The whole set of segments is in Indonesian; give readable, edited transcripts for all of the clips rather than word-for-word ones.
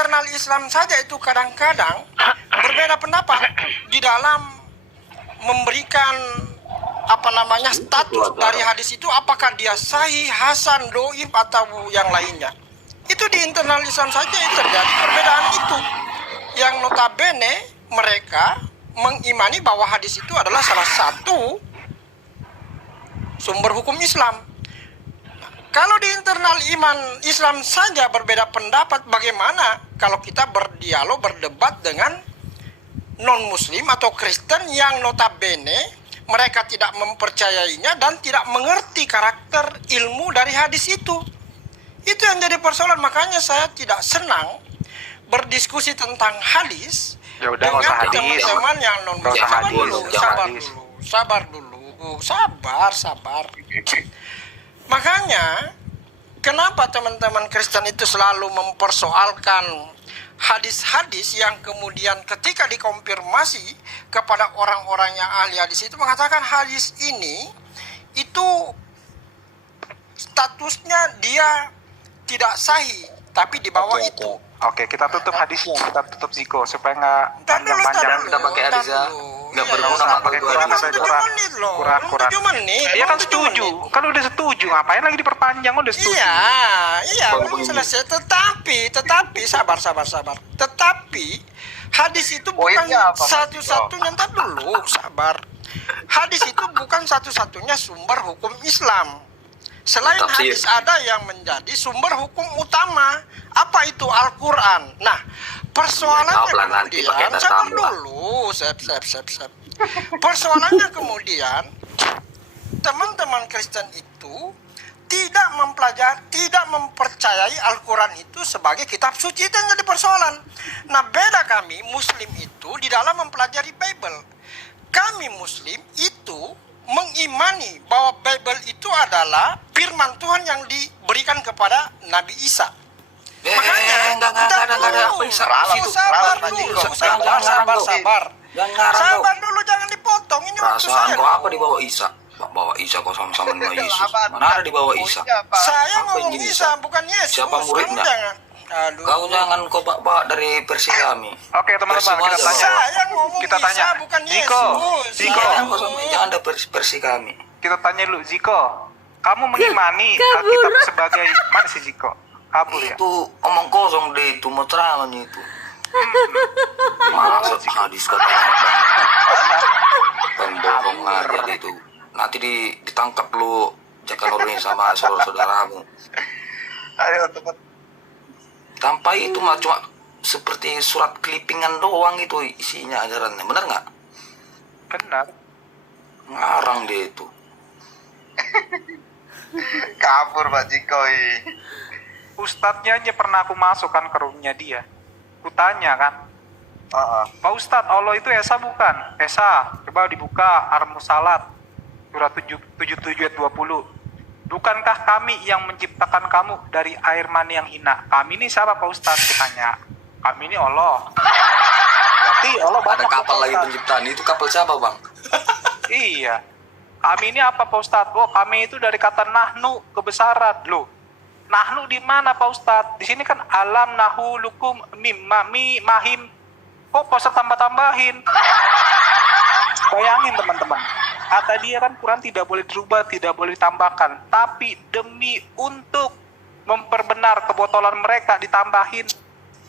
internal Islam saja itu kadang-kadang berbeda pendapat di dalam memberikan status dari hadis itu, apakah dia sahih, hasan, doib atau yang lainnya. Itu di internal Islam saja itu terjadi perbedaan itu, yang notabene mereka mengimani bahwa hadis itu adalah salah satu sumber hukum Islam. Kalau di internal iman Islam saja berbeda pendapat, bagaimana kalau kita berdialog, berdebat dengan non-muslim atau Kristen yang notabene mereka tidak mempercayainya dan tidak mengerti karakter ilmu dari hadis itu. Itu yang jadi persoalan. Makanya saya tidak senang berdiskusi tentang hadis dengan teman-teman yang non-muslim. Sabar dulu. Makanya, kenapa teman-teman Kristen itu selalu mempersoalkan hadis-hadis yang kemudian ketika dikonfirmasi kepada orang-orang yang ahli hadis itu mengatakan hadis ini itu statusnya dia tidak sahih, tapi di bawah itu. Oke, kita tutup hadisnya, kita tutup Ziko supaya nggak panjang-panjang. Kita pakai hadisnya, nggak berguna pakai kurang. 7 menit. Dia kan setuju, kan udah setuju, ngapain lagi diperpanjang, udah setuju. Iya, belum selesai. Tetapi sabar. Tetapi hadis itu bukan satu-satunya. Ntar dulu, sabar. Hadis itu bukan satu-satunya sumber hukum Islam. Selain hadis ada yang menjadi sumber hukum utama. Apa itu? Al-Quran. Nah, persoalannya kemudian, sabar dulu, persoalannya kemudian, teman-teman Kristen itu tidak mempelajari, tidak mempercayai Al-Quran itu sebagai kitab suci. Itu yang jadi persoalan. Nah, beda kami Muslim itu di dalam mempelajari Bible. Kami Muslim itu mengimani bahwa Bible itu adalah firman Tuhan yang diberikan kepada Nabi Isa. Makanya sabar dulu, jangan dipotong. Ini waktu saya. Kau apa di bawah Isa? Bawa Isa kau sama-sama dengan Yesus. Mana ada di bawah Isa? Saya ngomong Isa, bukan Yesus. Siapa muridnya? Kau jangan kau bawa dari versi kami. Oke, teman-teman, kita tanya. Saya ngomong Isa, bukan Ziko. Jangan ada versi kami. Kita tanya dulu, Ziko. Kamu mengimani Alkitab sebagai mana sih, Ziko? Kabur ya? Itu omong kosong deh, itu mau terangannya itu. Maksud hadis katanya pembohong aja itu. Nanti ditangkap lu, jangan urusin sama saudara-saudaramu. Ayo teman. Tanpa itu mah cuma seperti surat clippingan doang itu isinya ajarannya, benar nggak? Benar. Ngarang dia itu. Kabur Pak Jikoi. Ustadznya aja pernah aku masukkan ke roomnya dia. Kutanya kan, Pak Ustadz, Allah itu Esa bukan? Esa, coba dibuka Ar-Musalat surat 77 ayat 20. Bukankah kami yang menciptakan kamu dari air mani yang hina? Kami ini siapa Pak Ustadz? Kutanya. Kami ini Allah. Berarti Allah banyak. Ada kapal lagi penciptaan, itu kapal siapa bang? Iya. Kami ini apa Pak Ustadz? Oh, kami itu dari kata nahnu, kebesaran. Loh, nahnu di mana Pak Ustadz? Di sini kan alam nahu lukum mahim. Kok Pak Ustadz tambah-tambahin? Bayangin teman-teman. Kata dia kan Quran tidak boleh dirubah, tidak boleh ditambahkan. Tapi demi untuk memperbenar kebotolan mereka ditambahin.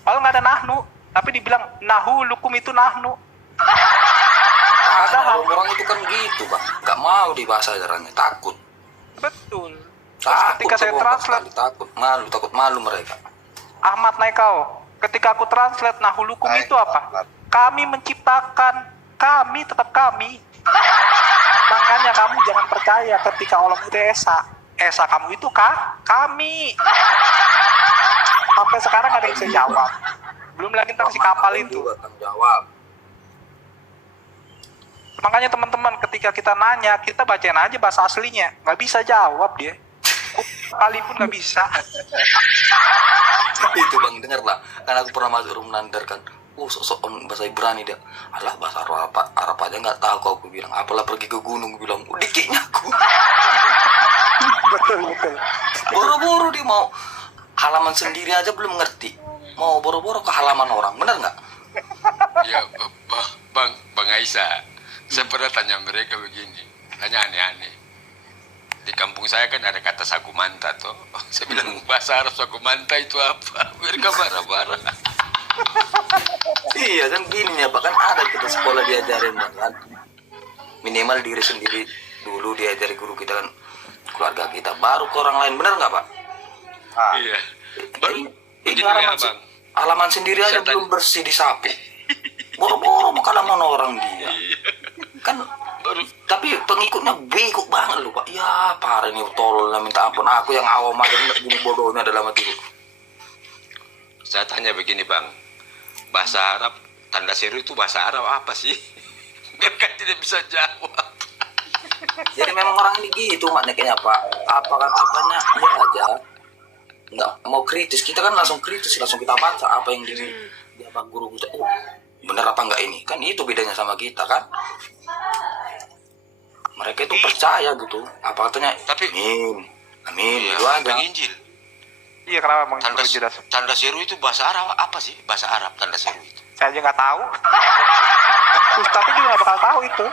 Kalau nggak ada nahnu, tapi dibilang nahu lukum itu nahnu. Ada orang itu kan gitu bang, nggak mau dibahas ajarannya, takut. Betul. Ketika saya translate, takut malu mereka. Ahmad Naikau, ketika aku translate nahulukum itu apa? Kami menciptakan, kami tetap kami. Makanya kamu jangan percaya ketika Allah itu Esa. Esa kamu itu kami. Sampai sekarang ada yang bisa jawab. Belum lagi ntar si kapal itu. Jawab. Makanya teman-teman ketika kita nanya, kita bacain aja bahasa aslinya. Nggak bisa jawab dia. Kali pun nggak bisa. Itu bang, dengar lah. Kan aku pernah masuk room nandar kan. Sok-sok bahasa Ibrani dia. Alah bahasa Arab aja nggak tahu aku bilang. Apalah pergi ke gunung bilang. Dikiknya aku. Betul. Buru-buru dia mau halaman sendiri aja belum ngerti. mau boro-boro ke halaman orang, bener nggak? Ya, Bang Aisyah, saya pernah tanya mereka begini, tanya aneh-aneh. Di kampung saya kan ada kata sagu manta tuh. Saya bilang bahasa Arab sagu manta itu apa? Mereka marah-marah. Iya kan gini ya, bahkan ada kita sekolah diajarin kan. Minimal diri sendiri dulu diajari guru kita kan, keluarga kita, baru ke orang lain, bener nggak Pak? Iya. Baru Ini begini halaman, ya, Bang. halaman sendiri aja Saya belum bersih disapu. Boro-boro mau ke halaman orang dia. Kan Baru tapi pengikutnya bego banget lu Pak. Ya parah nih, tolol lah, minta ampun. Aku yang awam aja nggak gini bodohnya dalam hatiku. saya tanya begini, Bang. Bahasa Arab tanda seru itu bahasa Arab apa sih? Mereka tidak bisa jawab. Jadi memang orang ini gitu maknanya Pak. Apa kata-apanya ya aja. Nggak mau kritis, kita kan langsung kritis, langsung kita baca apa yang di apa guru kita. Oh, bener apa enggak ini? Kan itu bedanya sama kita kan. Mereka itu percaya gitu. Apa katanya? Tapi- amin. Amin. Iya, Itu aja. Bang Injil. Iya, kenapa Bang? Tanda, Perlu jelas. tanda seru itu bahasa Arab apa sih? Bahasa Arab tanda seru itu. Saya aja nggak tahu. Ustadznya juga nggak bakal tahu itu.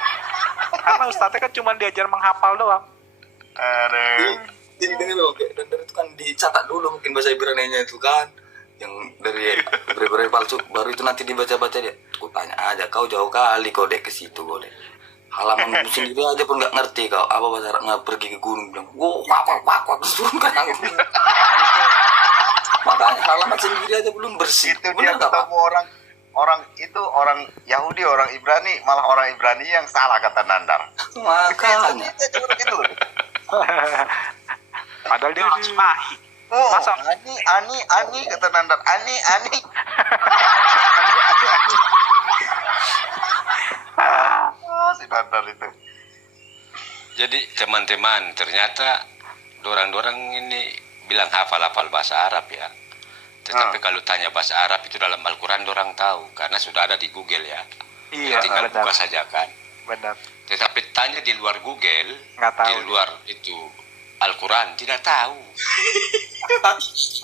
Karena Ustadznya kan cuma diajar menghafal doang. Aduh. Jadi dengan loh, dan dari itu kan dicatat dulu mungkin bahasa Ibrani-nya itu kan, yang dari beberapa palsu, baru itu nanti dibaca-baca dia. Aku tanya aja, kau jauh kali kau dek ke situ kau dek. Halaman sendiri aja pun nggak ngerti kau apa bahasa Arab, nggak pergi ke gunung bilang, wow pak turunkan aku. Makanya halaman sendiri aja belum bersih. Itu Bener dia nggak, Pak? ketemu orang Yahudi, orang Ibrani, malah orang Ibrani yang salah kata Nandar. Makanya. Kita cuma gitu. Padahal dia orang Semahi. Oh, Masa? ani kata Nandar, ani. Oh, si Nandar itu. Jadi teman-teman, ternyata dorang-dorang ini bilang hafal-hafal bahasa Arab ya. Tetapi kalau tanya bahasa Arab itu dalam Al-Quran dorang tahu, karena sudah ada di Google ya. Iya, Tinggal benar. buka saja kan. Benar. Tetapi tanya di luar Google, Nggak tahu. di luar itu Al-Quran, tidak tahu.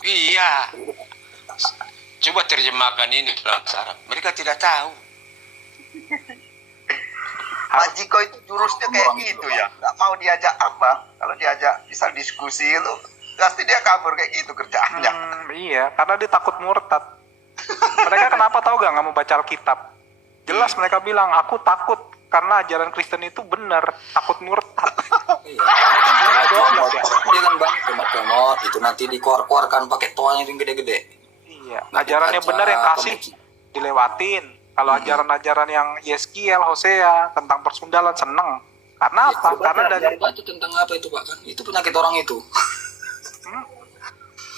Iya. Coba terjemahkan ini dalam bahasa Arab, mereka tidak tahu. Pak Jiko itu jurusnya kayak gitu ya. Nggak mau diajak apa. Kalau diajak bisa diskusi itu, pasti dia kabur kayak gitu kerjaannya. Iya, karena dia takut murtad. Mereka kenapa tahu gak nggak mau baca Alkitab? Jelas mereka bilang, aku takut karena ajaran Kristen itu benar, takut murtad. Iya kan bang, comot itu nanti dikeluarkan pakai toanya yang gede-gede. Iya, ajarannya benar yang kasih dilewatin. Kalau ajaran-ajaran yang Yeskiel, Hosea tentang persundalan seneng. Karena apa? Karena dari baca tentang apa itu pak kan? Itu penyakit orang itu.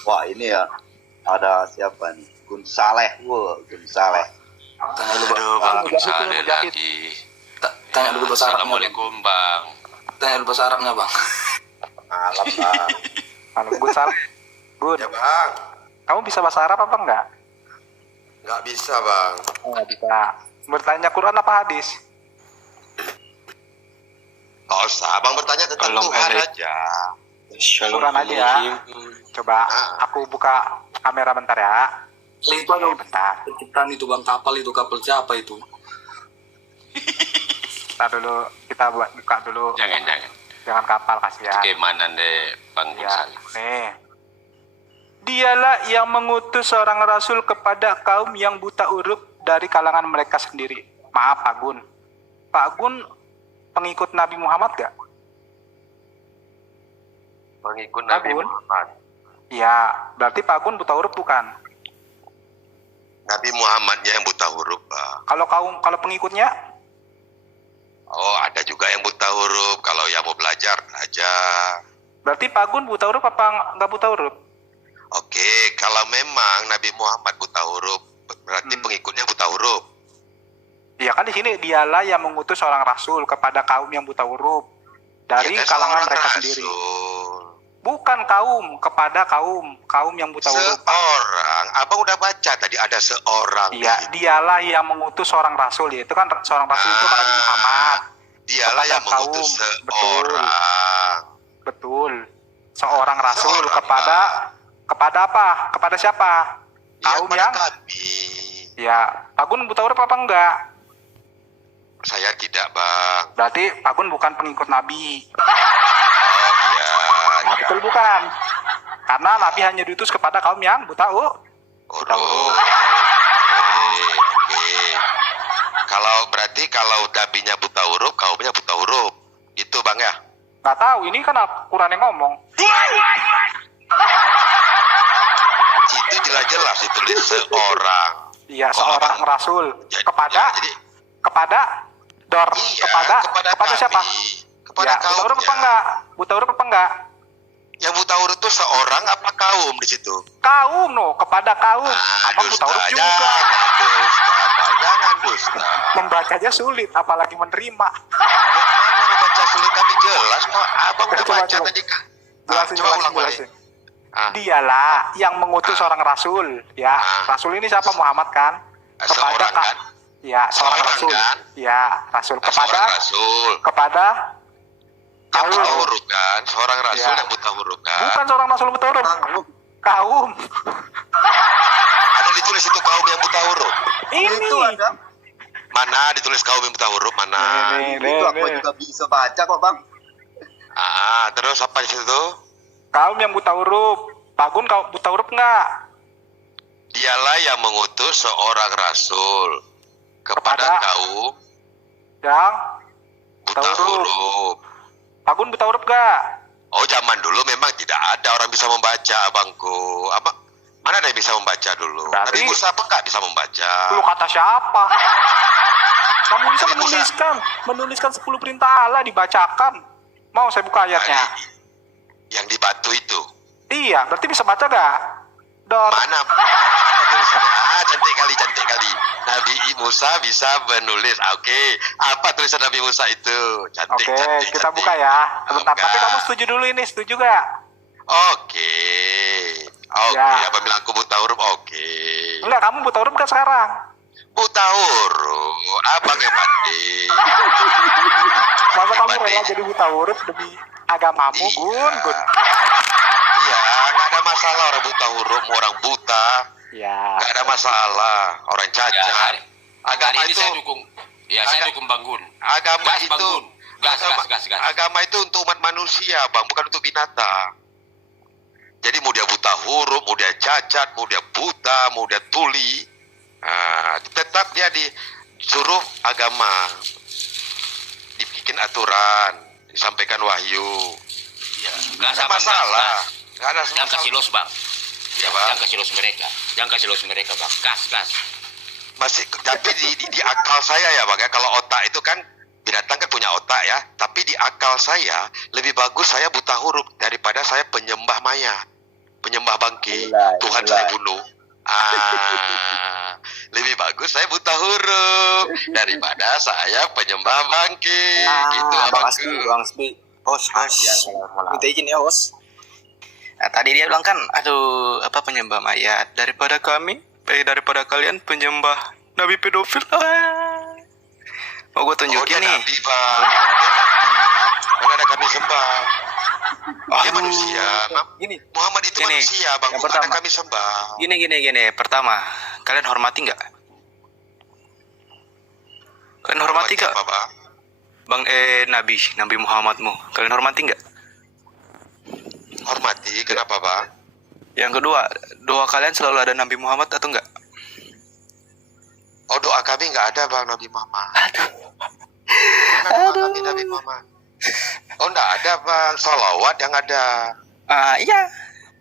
Wah ini ya ada siapa nih? Gun Saleh, Gun Saleh. Tanya dulu Aduh, bang. Bang Saleh lagi. Tanya dulu bahasa Arabnya. Bang. Assalamualaikum, Bang. Tanya dulu bahasa Arabnya bang. Malam bang. Kalau Gun salah, Gun, Ya bang, kamu bisa bahasa Arab apa enggak? nggak bisa bang. Enggak bisa. Bertanya Quran apa hadis? Nggak usah, bang bertanya tentang Kalau Tuhan ada- aja. Quran aja ya. Coba aku buka kamera bentar ya. Itu ada Bentar. penciptaan itu bang, kapal siapa itu? Kita dulu, kita buka dulu. Jangan. Jangan kapal kasihan. Keimanan deh, Bang Ya, Saleh. nih. Dialah yang mengutus seorang rasul kepada kaum yang buta huruf dari kalangan mereka sendiri. Maaf Pak Gun. Pak Gun pengikut Nabi Muhammad gak? Pengikut Nabi Nabi Abun? Muhammad. Ya, berarti Pak Gun buta huruf bukan? Nabi Muhammadnya yang buta huruf bang. Kalau pengikutnya? Oh ada juga yang buta huruf. Kalau yang mau belajar, belajar. Berarti Pak Gun buta huruf apa nggak buta huruf? Oke, kalau memang Nabi Muhammad buta huruf, berarti pengikutnya buta huruf. Ya kan di sini dialah yang mengutus seorang rasul kepada kaum yang buta huruf dari Ya kan kalangan seorang mereka rasul. sendiri. Bukan kepada kaum yang buta huruf. Seorang, abang udah baca tadi ada seorang. Iya, dialah yang mengutus seorang rasul, ya itu kan seorang rasul itu kan Nabi Muhammad. Dialah kepada yang mengutus kaum. seorang. Betul. Seorang rasul Seorang, kepada apa? Kepada siapa? Kaum kepada yang kami. ya Pak Gun buta huruf apa enggak? Saya tidak, Bang. Berarti Pak Gun bukan pengikut Nabi. Oh iya. Nah, betul bukan? Karena Nabi hanya diutus kepada kaum yang buta huruf. Huruf. Oke. Kalau berarti kalau nabinya buta huruf, kaumnya buta huruf. Itu, Bang ya? Nggak tahu, ini kan Al-Quran yang ngomong. Itu jelas-jelas ditulis seorang. Iya, seorang rasul Jadi- kepada ya, jadi iya, kepada kami, siapa? kepada Ya, buta huruf apa kaumnya. enggak? Buta huruf apa enggak? Yang buta huruf itu seorang apa kaum di situ? Kaum kepada kaum. Abang buta huruf juga. Jangan dusta. Membacanya sulit, apalagi menerima. Mana membaca sulit tapi jelas kok. Abang udah Coba, baca coba. tadi kan. Jelasin, Coba ulang jelasin. balik. Ah, Dialah yang mengutus seorang rasul. Ya, rasul ini siapa? Muhammad kan? seorang kan? Ya, seorang Seorang rasul. kan? Ya, rasul Seorang kepada rasul. kaum. Yang buta huruf kan? Seorang rasul Ya. yang buta huruf kan? Bukan seorang rasul buta huruf. Kaum. Ada ditulis itu kaum yang buta huruf. Ini. Itu ada. Mana ditulis kaum yang buta huruf? Mana? Itu aku juga bisa baca kok bang. Terus apa di situ? Kaum yang buta huruf. Pak Gun kau buta huruf enggak? Dialah yang mengutus seorang rasul kepada Kepada- kaum Yang buta buta huruf. huruf. Pak Gun buta huruf enggak? Oh, zaman dulu memang tidak ada orang bisa membaca, abangku. Apa? Mana ada yang bisa membaca dulu? Berarti- Nabi Musa apa enggak bisa membaca? Lu kata siapa? Kamu bisa Nabi Musa. menuliskan 10 perintah Allah dibacakan. Mau saya buka ayatnya? Yang di batu itu. Iya, berarti bisa baca gak? Dor. Mana? Apa tulisannya? Cantik kali. Nabi Musa bisa menulis. Oke. Apa tulisan Nabi Musa itu? Cantik, Oke, cantik. kita cantik. buka ya. Sebentar, Buka. tapi kamu setuju dulu ini, setuju gak? Oke. Ya. Apa bilang aku buta huruf? Oke. Enggak, kamu buta huruf gak sekarang? Buta huruf. Abang yang mandi. Masa kamu Berarti- rela jadi buta huruf demi agamamu, Gun? Iya, nggak ada masalah orang buta huruf, mau orang buta, Ya. nggak ada masalah. Orang Ya, cacat. hari Agama ini itu, saya dukung. Ya, saya Aga- dukung Bang Gun. agama Gas, Bang itu, Gun. Gas. agama itu untuk umat manusia, bang, bukan untuk binatang. Jadi mau dia buta huruf, mau dia cacat, mau dia buta, mau dia tuli, tetap dia disuruh agama, dibikin aturan, disampaikan wahyu. Ya, Nggak gas ada apa masalah. gas? Nggak ada Jangan kasih masalah. los, Bang. Ya, Bang. Jangan kasih los mereka. Jangan kasih los mereka, Bang. Gas. Masih, tapi di akal saya ya bang ya, kalau otak itu kan binatang kan punya otak ya, tapi di akal saya lebih bagus saya buta huruf daripada saya penyembah mayat, penyembah bangki, Mulai, Tuhan mulai. saya bunuh. Lebih bagus saya buta huruf daripada saya penyembah bangki, gitu abangku. Bang Asbi. Host. Minta izin ya, host. Nah, tadi dia bilang kan, aduh, apa penyembah mayat daripada daripada kalian penyembah nabi pedofil. Mau gue Oh tunjukin dia nih. nabi bang, dia nabi. Mana ada kami sembah? Dia manusia. Gini, Muhammad itu Gini, manusia bang, yang bukan ada pertama. kami sembah. gini. Pertama, kalian hormati nggak? Kalian hormati nggak? Apa, Bang? Bang Nabi Muhammadmu. Kalian hormati nggak? Hormati, kenapa bang? Yang kedua, doa kalian selalu ada Nabi Muhammad atau enggak? Oh doa kami nggak ada bang Nabi Muhammad. Aduh. Mana doa kami Nabi Muhammad? Oh nggak ada bang, salawat yang ada. Iya.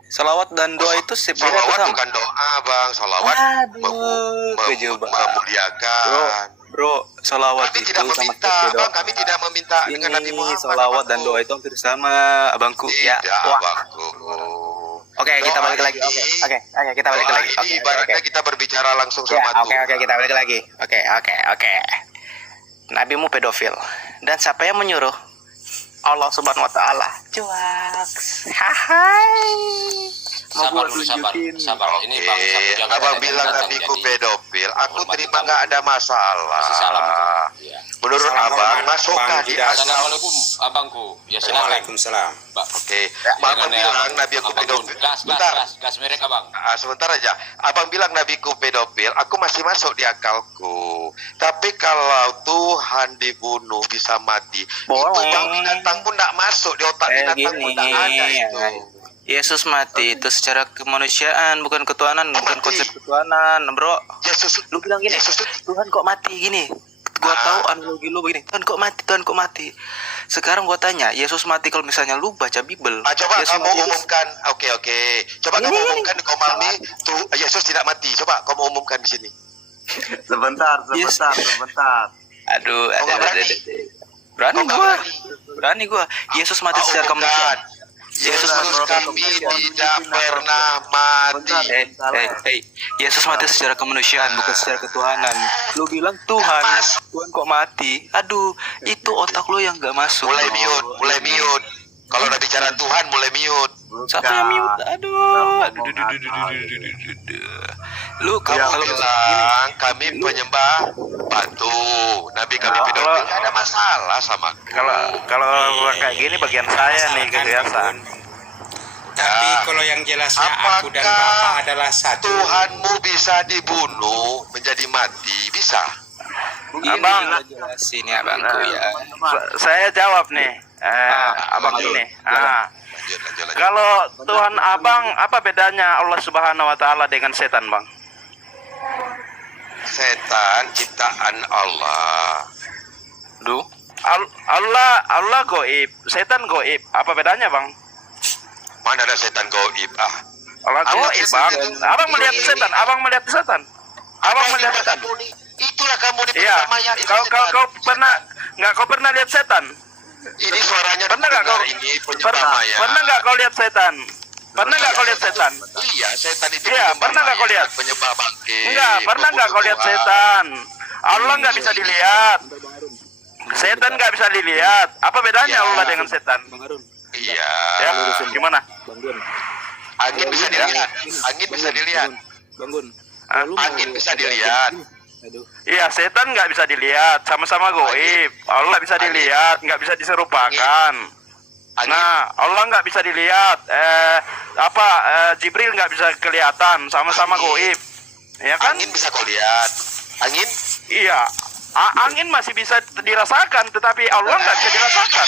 Salawat dan doa itu sebenarnya Salawat sama. bukan doa bang, salawat Aduh, kecoba. memuliakan. Bro, salawat Kami itu tidak sama meminta, seperti doa. bang, kami tidak meminta dengan Nabi Ini Muhammad. salawat dan abangku. doa itu hampir sama, abangku. Ya. Tidak Wah. abangku. Oke, kita Doa balik lagi. ini- Oke, kita balik Doa lagi. ini Oke. ibaratnya kita berbicara langsung Ya, sama oke, kita balik lagi. Oke. Nabimu pedofil. Dan siapa yang menyuruh? Allah Subhanahu wa taala. Cuaks. Hai. sabar dulu, sabar. Ini Bang Sapu Jagat Abang ada bilang datang, nabiku jadi pedofil, aku hormati terima kamu. nggak ada masalah. Kasih salam itu. Iya. Menurut abang, masaukah di asal? Assalamualaikum abangku. Ya silakan. Waalaikumsalam. Pak. Oke, abang bilang nabi aku pedofil. Gas merek abang. Sebentar aja. Abang bilang nabiku pedofil, aku masih masuk di akalku. Tapi kalau Tuhan dibunuh bisa mati, Boleh. itu bang binatang pun tidak masuk di otak binatang pun tidak ada itu. Yesus mati itu secara kemanusiaan, bukan ketuhanan, bukan konsep ketuhanan, bro. Yesus, Lu bilang gini, Yesus itu Tuhan kok mati gini? Gua tahu analogi lu begini, Tuhan kok mati. Sekarang gua tanya, Yesus mati kalau misalnya lu baca Bible. coba Yesus kamu mati itu- umumkan, oke. Coba kamu umumkan di Komalmi, tuh Yesus tidak mati. Coba kamu umumkan di sini. Sebentar. Aduh, Kok nggak berani? berani Kok nggak gua. berani? Berani gua. Yesus mati Oh, secara bukan. kemanusiaan. Yesus Bro, kami bro, tidak pernah mati. Hey, Yesus mati secara kemanusiaan, bukan secara ketuhanan. Lu bilang Tuhan kok mati? Aduh, itu otak lu yang gak masuk. Mulai bro. mute. Kalau udah bicara Tuhan mulai mute. Siapa yang mute? Aduh. Lu Kamu kalau bilang kami penyembah batu, Nabi kami pedofil, nggak ada masalah sama aku. Kalau kayak gini bagian saya nih kebiasaan. Tapi kalau yang jelasnya aku dan Apakah Bapak adalah satu. Tuhanmu bisa dibunuh menjadi mati? Bisa. Abang, jelasin ya abangku ya. saya jawab nih. Abang lanjut. ini. Lanjut. Kalau Tuhan abang, apa bedanya Allah Subhanahu Wa Taala dengan setan, bang? Setan ciptaan Allah. Duh, Allah goib, setan goib. Apa bedanya, bang? Mana ada setan goib? Allah Allah goib, setan bang. itu- Abang melihat setan, abang melihat setan. Abang melihat setan. Itulah kamu di Iya. mayat itu Kau setan. kau pernah lihat setan? Ini suaranya Pernah nggak kau? ini penyembah mayat. Pernah nggak kau lihat setan? Pernah nggak kau lihat setan? Iya, setan itu Iya, penyembah pernah nggak kau mayat, lihat? penyembah bangkit. Enggak, pernah nggak kau lihat setan? Allah nggak bisa dilihat. Setan nggak bisa dilihat. Apa bedanya Ya. Allah dengan setan? Iya. Ya, gimana? Angin bisa dilihat. Angin bisa dilihat. Angin bisa dilihat. Iya, setan nggak bisa dilihat. Sama-sama goib. Allah bisa dilihat, nggak bisa diserupakan. Angin. Nah, Allah nggak bisa dilihat. Jibril nggak bisa kelihatan. Sama-sama goib. Ya kan? Angin bisa kau lihat. Angin? Iya. Angin masih bisa dirasakan, tetapi Allah nggak bisa dirasakan.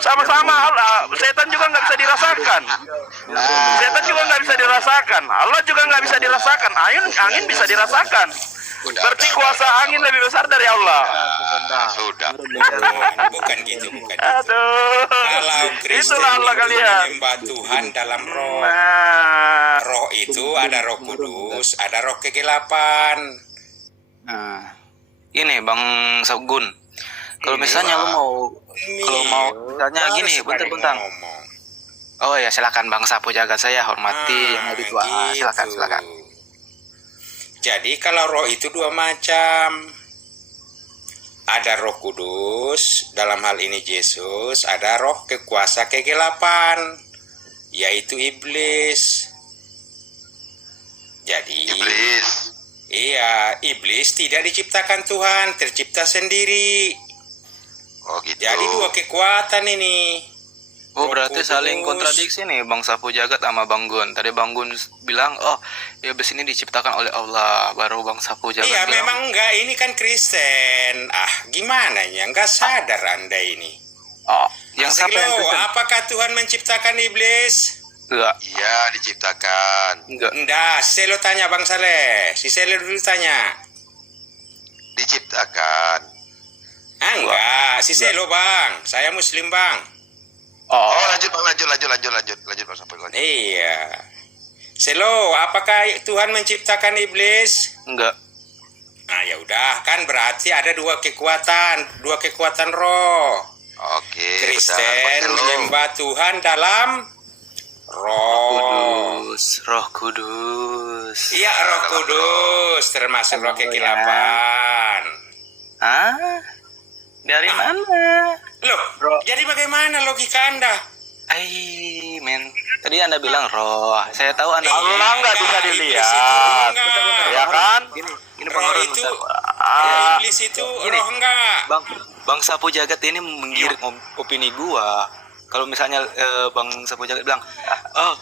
Sama-sama Allah, setan juga nggak bisa dirasakan. Setan juga nggak bisa dirasakan. Allah juga nggak bisa dirasakan. Angin bisa dirasakan. Berarti kuasa angin lebih besar dari Allah. Sudah. Bukan gitu, bukan. Aduh. Kalau Kristen Itulah Allah itu kalian. menyembah Tuhan dalam roh. Nah, Roh itu ada Roh Kudus, ada Roh kegelapan. nah, ini Bang Sagun. Kalau misalnya lu mau misalnya gini, bentar. Ngomong. Oh ya, silakan Bang Sapu Jagat, saya hormati yang lebih tua. Gitu. Silakan. Jadi kalau roh itu dua macam. Ada Roh Kudus, dalam hal ini Yesus, ada roh kekuasa kegelapan, yaitu iblis. Jadi Iblis. iya, iblis tidak diciptakan Tuhan, tercipta sendiri. Oh gitu. Jadi dua kekuatan ini. Oh, Roh berarti Kudus. saling kontradiksi nih Bang Sapu Jagat sama Bang Gun. Tadi Bang Gun bilang, "Oh, ya iblis ini diciptakan oleh Allah." Baru Bang Sapu Jagat Iya, bilang, memang enggak, ini kan Kristen. Gimana ya, enggak sadar Anda ini. "Oh, yang Asik siapa yang lo, Kristen?" apakah Tuhan menciptakan iblis? Enggak. Iya, diciptakan. Enggak. Saya lo tanya Bang Saleh. Si Saleh dulu tanya. Diciptakan. Enggak, si Selo Bang. Saya Muslim Bang. Oh, lanjut Bang, lanjut Bang sampai lanjut. Iya. Selo, apakah Tuhan menciptakan iblis? Enggak. Nah, ya udah, kan berarti ada dua kekuatan roh. Oke, Kristen benar. menyembah Tuhan dalam roh. Roh Kudus. Iya, Roh Kudus termasuk roh kegelapan. Ah? Dari mana? Loh, jadi bagaimana logika Anda? Men, tadi Anda bilang roh. Saya tahu Anda. Allah nggak bisa dilihat, ya kan? Ini Roh pengaruh itu, Ah, iblis itu Gini. roh enggak? Bang Sapu Jagat ini menggiring opini gua. Kalau misalnya Bang Sapu Jagat bilang, oh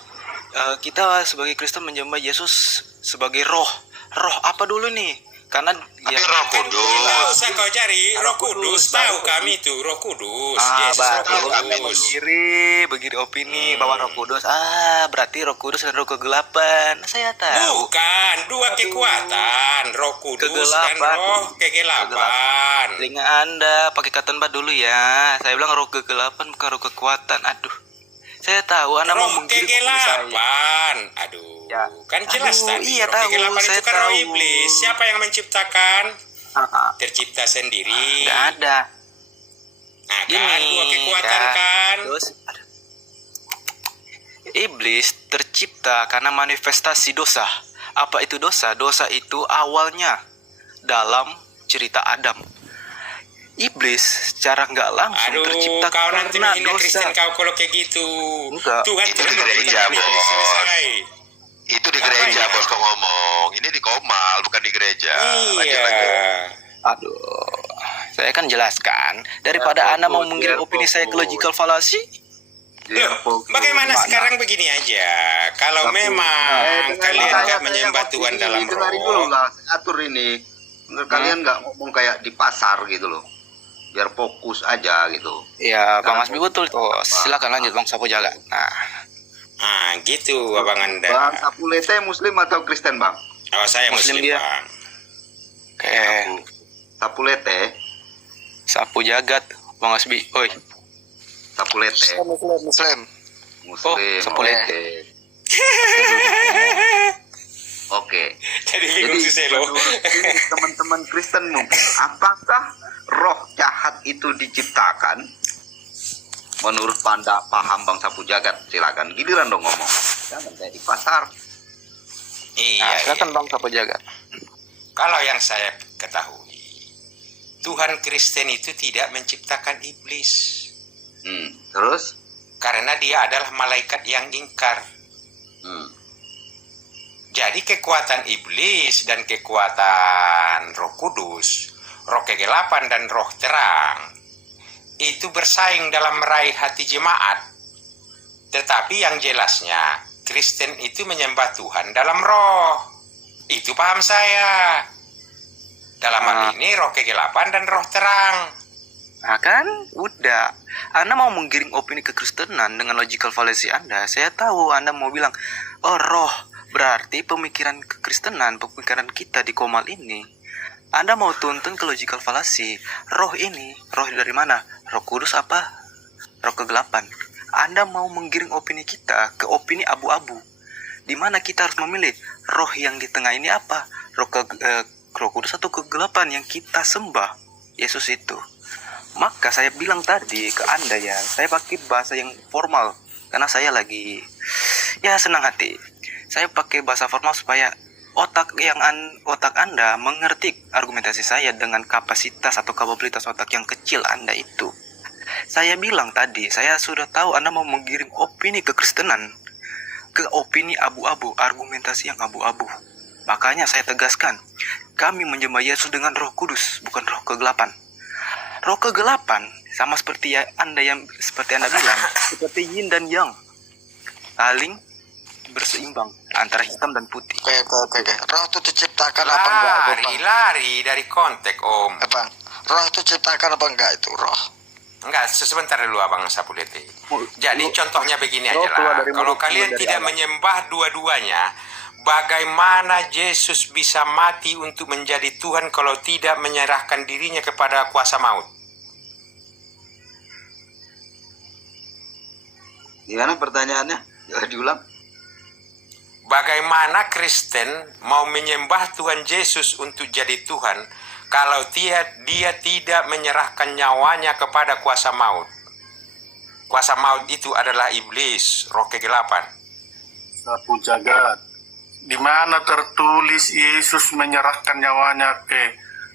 kita sebagai Kristen menyembah Yesus sebagai roh. Roh apa dulu nih? Karena Tapi ya, Roh Tidak Kudus. usah kau cari Roh Kudus, tahu kami itu Roh Kudus. Yesus baru Roh kami Kudus. begini opini bahwa Roh Kudus. Berarti Roh Kudus dan Roh Kegelapan. Saya tahu. Bukan, dua kekuatan, Roh Kudus dan Kegelapan. Roh Kegelapan. Telinga Anda pakai kata Mbak dulu ya. Saya bilang roh kegelapan bukan roh kekuatan. Aduh. Saya tahu Anda mau Roh menggiring opini saya. Kegelapan. Aduh, Ya. kan jelas Aduh, tadi. iya Roh tahu, Kegelapan saya itu kan roh tahu. iblis. Siapa yang menciptakan? Ah, Tercipta sendiri. Nggak ada. Nah, kan dua kekuatan ya. kan. Terus, iblis tercipta karena manifestasi dosa. Apa itu dosa? Dosa itu awalnya dalam cerita Adam. Iblis secara nggak langsung Aduh, tercipta kau nanti karena menghina dosa. Kristen kau kalau kayak gitu. Enggak. Tuhan Itu tidak di gereja, memberikan Bos. selesai. Itu di gereja Apa ya? bos kau ngomong. Ini di Komal bukan di gereja. Lanjut, Iya. lanjut. Aduh, saya kan jelaskan daripada Anda mau menggiring opini saya ke logical fallacy. Loh, bagaimana sekarang begini aja? Kalau memang kalian nggak menyembah Tuhan dalam dengarin dulu roh, lah, atur ini. Kalian nggak ngomong kayak di pasar gitu loh. Biar fokus aja gitu. Ya, Bang Asbi betul tuh. Silakan lanjut Bang Sapu Jagat. ah gitu abang Anda. Bang Sapulete Muslim atau Kristen, Bang? Oh, saya Muslim Muslim, dia. Bang. Oke, Sapulete, Sapu Jagat, Bang Asbi. Oi. Sapulete. Muslim. Muslim. Sapulete. Oke. Jadi bingung Jadi sih saya loh. menurut ini teman-teman Kristen mungkin, apakah roh jahat itu diciptakan? Menurut paham Bang Sapu Jagat, silakan giliran dong ngomong. Jangan kayak di pasar. Iya, Silakan iya. Bang Sapu Jagat. Kalau yang saya ketahui, Tuhan Kristen itu tidak menciptakan iblis. Terus? Karena dia adalah malaikat yang ingkar. Jadi kekuatan iblis dan kekuatan Roh Kudus, Roh Kegelapan dan Roh Terang itu bersaing dalam meraih hati jemaat. Tetapi yang jelasnya Kristen itu menyembah Tuhan dalam roh. Itu paham saya. Dalam hal ini Roh Kegelapan dan Roh Terang. Nah kan, udah. Anda mau menggiring opini kekristenan dengan logical fallacy Anda. Saya tahu Anda mau bilang, oh roh, berarti pemikiran kekristenan, pemikiran kita di Komal ini. Anda mau tuntun ke logical fallacy. Roh ini, roh dari mana? Roh Kudus apa? Roh Kegelapan. Anda mau menggiring opini kita ke opini abu-abu. Di mana kita harus memilih roh yang di tengah ini apa? Roh Kudus atau kegelapan yang kita sembah? Yesus itu. Maka saya bilang tadi ke Anda ya, saya pakai bahasa yang formal karena saya lagi senang hati. Saya pakai bahasa formal supaya otak Anda mengerti argumentasi saya dengan kapasitas atau kapabilitas otak yang kecil Anda itu. Saya bilang tadi, saya sudah tahu Anda mau menggiring opini kekristenan ke opini abu-abu, argumentasi yang abu-abu. Makanya saya tegaskan, kami menyembah Yesus dengan Roh Kudus, bukan Roh Kegelapan. Roh Kegelapan sama seperti Anda bilang, seperti yin dan yang, saling berseimbang antara hitam dan putih. Oke. Roh itu diciptakan apa enggak? Lari dari konteks, Om. Bang, roh itu diciptakan apa enggak itu roh? Enggak, sebentar dulu Abang Sapulete. Jadi contohnya begini aja keluar lah. dari Kalau mulut, kalian keluar dari tidak Allah. menyembah dua-duanya, bagaimana Yesus bisa mati untuk menjadi Tuhan kalau tidak menyerahkan dirinya kepada kuasa maut? Gimana pertanyaannya? Ya, diulang. Bagaimana Kristen mau menyembah Tuhan Yesus untuk jadi Tuhan kalau dia tidak menyerahkan nyawanya kepada kuasa maut? Kuasa maut itu adalah iblis, roh kegelapan. Sapu Jagat, di mana tertulis Yesus menyerahkan nyawanya ke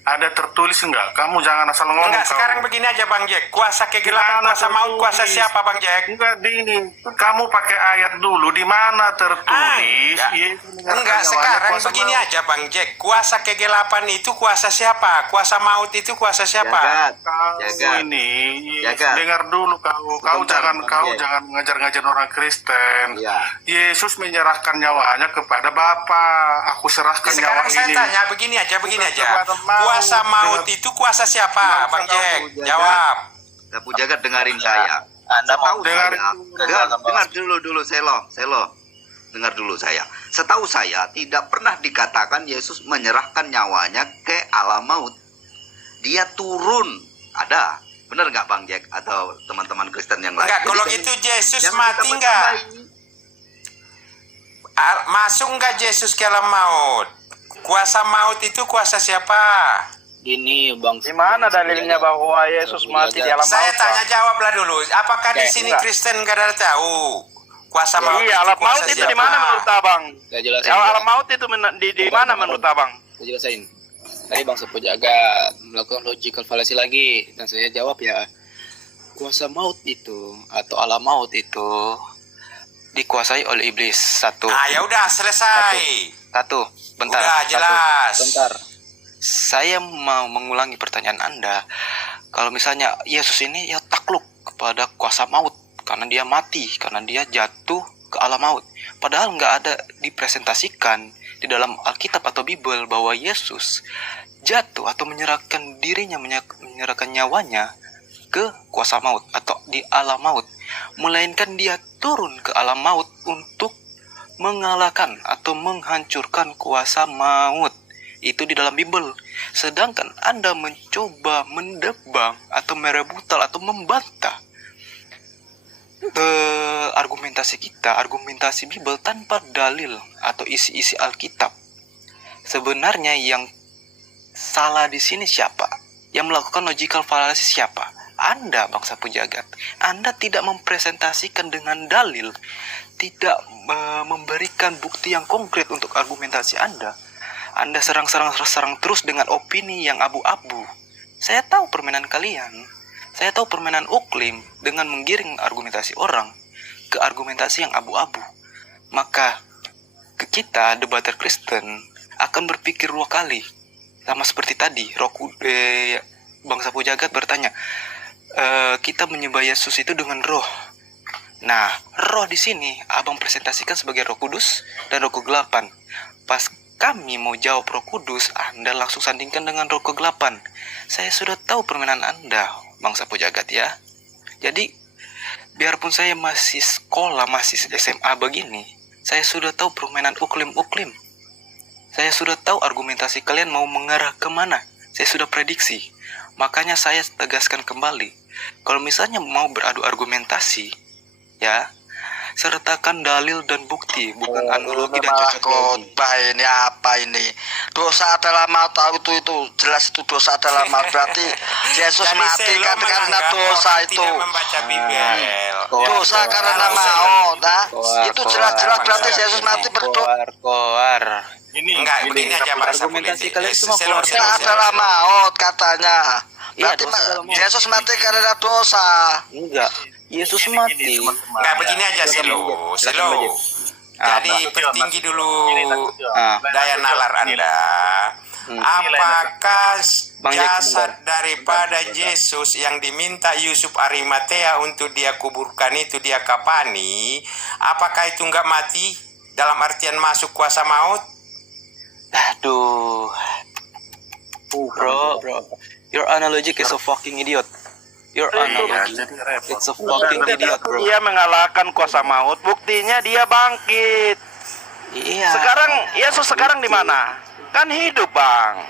ada tertulis enggak? Kamu jangan asal ngomong. Enggak, sekarang begini aja Bang Jack. Kuasa kegelapan, kuasa maut, kuasa siapa Bang Jack? Enggak, di ini. Kamu pakai ayat dulu. Di mana tertulis? Enggak, sekarang begini aja Bang Jack. Kuasa kegelapan itu kuasa siapa? Kuasa maut itu kuasa siapa? Kau ini dengar dulu kau jangan ngajar-ngajar orang Kristen. Yesus menyerahkan nyawanya kepada Bapa. Aku serahkan nyawa Sekarang saya ini. tanya begini aja. Kuasa maut itu kuasa siapa, Bang Jack? Jawab. Sapu Jagat, dengarin saya. Anda mau Dengar dulu Selo. Dengar dulu saya. Setahu saya tidak pernah dikatakan Yesus menyerahkan nyawanya ke alam maut. Dia turun. Ada. Benar nggak Bang Jack atau teman-teman Kristen yang lain? Enggak, kalau gitu Yesus mati enggak? Masuk enggak Yesus ke alam maut? Kuasa maut itu kuasa siapa? Ini Bang. Di mana dalilnya bahwa Yesus mati di alam maut? Saya tanya jawablah dulu. Apakah di sini Kristen enggak ada tahu? Kuasa maut. Iya, alam maut itu di mana menurut Abang? Saya jelasin. Alam maut itu di mana menurut Abang? Saya jelasin. Tadi Bang Sapu Jagat melakukan logical fallacy lagi dan saya jawab ya. Kuasa maut itu atau alam maut itu dikuasai oleh iblis. Satu. Ya udah selesai. Satu. Bentar. Udah jelas. Bentar. Saya mau mengulangi pertanyaan Anda. Kalau misalnya Yesus ini ya takluk kepada kuasa maut karena dia mati, karena dia jatuh ke alam maut. Padahal nggak ada dipresentasikan di dalam Alkitab atau Bible bahwa Yesus jatuh atau menyerahkan dirinya, menyerahkan nyawanya ke kuasa maut atau di alam maut. Melainkan dia turun ke alam maut untuk mengalahkan atau menghancurkan kuasa maut. Itu di dalam Bible. Sedangkan Anda mencoba mendebang atau merebutal atau membantah argumentasi kita, argumentasi Bible tanpa dalil atau isi-isi Alkitab. Sebenarnya yang salah di sini siapa? Yang melakukan logical fallacy siapa? Anda, Bang Sapu Jagat. Anda tidak mempresentasikan dengan dalil, tidak memberikan bukti yang konkret untuk argumentasi Anda. Anda serang terus dengan opini yang abu-abu. Saya tahu permainan kalian. Saya tahu permainan Uklim dengan menggiring argumentasi orang ke argumentasi yang abu-abu. Maka kita, debater Kristen, akan berpikir dua kali. Sama seperti tadi, Bang Sapu Jagat bertanya, kita menyembah Yesus itu dengan roh. Nah, roh di sini Abang presentasikan sebagai Roh Kudus dan Roh Kegelapan. Pas kami mau jawab Roh Kudus, Anda langsung sandingkan dengan Roh Kegelapan. Saya sudah tahu permainan Anda, Bang Sapu Jagat ya. Jadi, biarpun saya masih sekolah, masih SMA begini, saya sudah tahu permainan uklim-uklim. Saya sudah tahu argumentasi kalian mau mengarah kemana. Saya sudah prediksi. Makanya saya tegaskan kembali. Kalau misalnya mau beradu argumentasi, ya, sertakan dalil dan bukti, bukan analogi dan cocok logi. Khotbah ini apa ini? Dosa adalah maut, itu jelas itu dosa adalah maut. Berarti Yesus mati kan karena dosa itu. Membaca Bible. Dosa karena maut, itu jelas-jelas berarti Yesus mati berdosa. Enggak, begini aja Bang Sapu. Argumentasi kalian semua Dosa adalah maut katanya. Berarti Yesus mati karena dosa. Enggak. Yesus mati. Enggak, begini aja Selo. Jadi pertinggi dulu daya nalar Anda. Apakah jasad daripada Yesus yang diminta Yusuf Arimatea untuk dia kuburkan itu, dia kapani, apakah itu enggak mati dalam artian masuk kuasa maut? Aduh. Bro. Your analogy is a fucking idiot. Your analogy. It's a fucking idiot, bro. Dia mengalahkan kuasa maut, buktinya dia bangkit. Iya. Sekarang Yesus sekarang di mana? Kan hidup, Bang.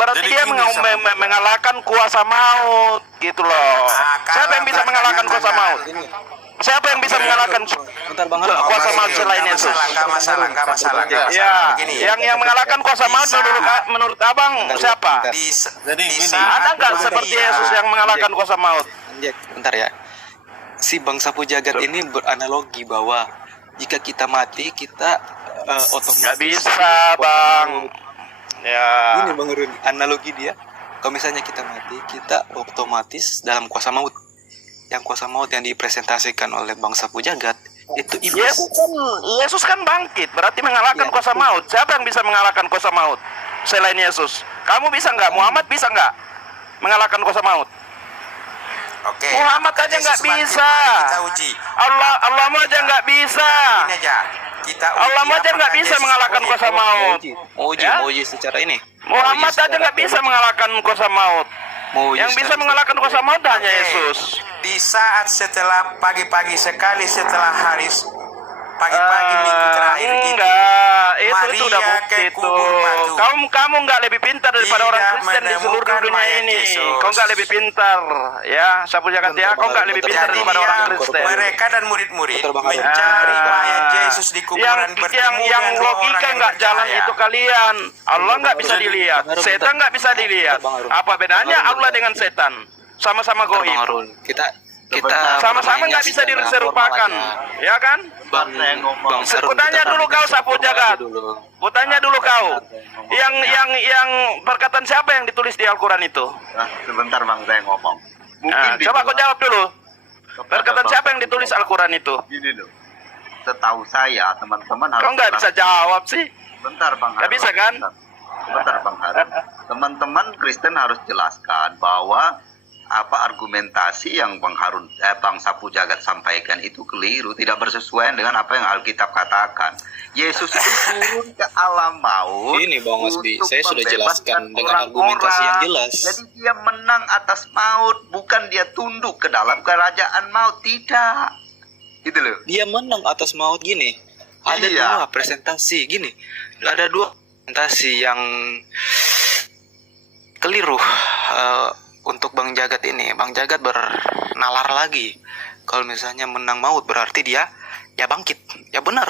Berarti dia mengalahkan kuasa maut, gitu loh. Siapa yang bisa mengalahkan kuasa maut? Siapa yang bisa mengalahkan kuasa maut selain Yesus? Enggak masalah. Ya, yang mengalahkan kuasa maut menurut Abang siapa? Ada nggak seperti Yesus yang mengalahkan kuasa maut? Bentar ya. Si Bang Sapu Jagat ini beranalogi bahwa jika kita mati, kita otomatis nggak bisa, Bang. Ya. Ini Bang Run, analogi dia. Kalau misalnya kita mati, kita otomatis dalam kuasa maut. Yang kuasa maut yang dipresentasikan oleh Bang Sapu Jagat itu iblis. Yesus kan bangkit, berarti mengalahkan kuasa maut. Siapa yang bisa mengalahkan kuasa maut selain Yesus? Kamu bisa nggak? Muhammad bisa nggak mengalahkan kuasa maut? Oke. Muhammad aja nggak bisa. Kita uji. Allah aja nggak bisa. Ini aja. Kita uji Allah aja nggak apakah bisa Yesus mengalahkan kuasa maut. Uji secara ini. Muhammad aja nggak bisa mengalahkan kuasa maut. Yang bisa mengalahkan kuasa maut hanya Yesus. Di saat setelah pagi-pagi sekali setelah hari pagi-pagi minggu terakhir itu Maria udah bukti ke itu. kubur batu. Kamu nggak lebih pintar daripada orang Kristen di seluruh menemukan dunia mayat ini. Yesus. Kau nggak lebih pintar, ya. Sapu Jagat ya, kau nggak lebih pintar Jadi daripada orang Kristen. mereka dan murid-murid mencari mayat Yesus di kuburan bertemu yang dengan dua orang logika yang nggak jalan percaya. itu kalian. Allah nggak bisa dilihat, setan nggak bisa dilihat. Apa bedanya Allah dengan setan? Sama-sama goib. Kita Sama-sama nggak bisa diserupakan, ya kan? Bang Kutanya dulu kau Sapu Jagat. Kutanya dulu kau. Yang perkataan siapa yang ditulis di Al-Quran itu? Sebentar Bang, saya ngomong. Coba kau jawab dulu. Perkataan siapa yang ditulis Al-Quran itu? Gini loh. Setahu saya teman-teman harus. Kau nggak bisa jawab sih. Bentar Bang. Nggak bisa kan? Bentar Bang Harun. Teman-teman Kristen harus jelaskan bahwa apa argumentasi yang Bang Sapu Jagat sampaikan itu keliru, tidak bersesuaian dengan apa yang Alkitab katakan. Yesus itu turun ke alam maut. Ini Bang Osbi, untuk saya sudah membebaskan jelaskan dengan argumentasi yang jelas. Jadi dia menang atas maut, bukan dia tunduk ke dalam kerajaan maut, tidak. Gitu loh. Dia menang atas maut gini. Ada dua presentasi gini. Ada dua presentasi yang keliru. Untuk Bang Jagat ini, Bang Jagat bernalar lagi. Kalau misalnya menang maut berarti dia ya bangkit. Ya benar.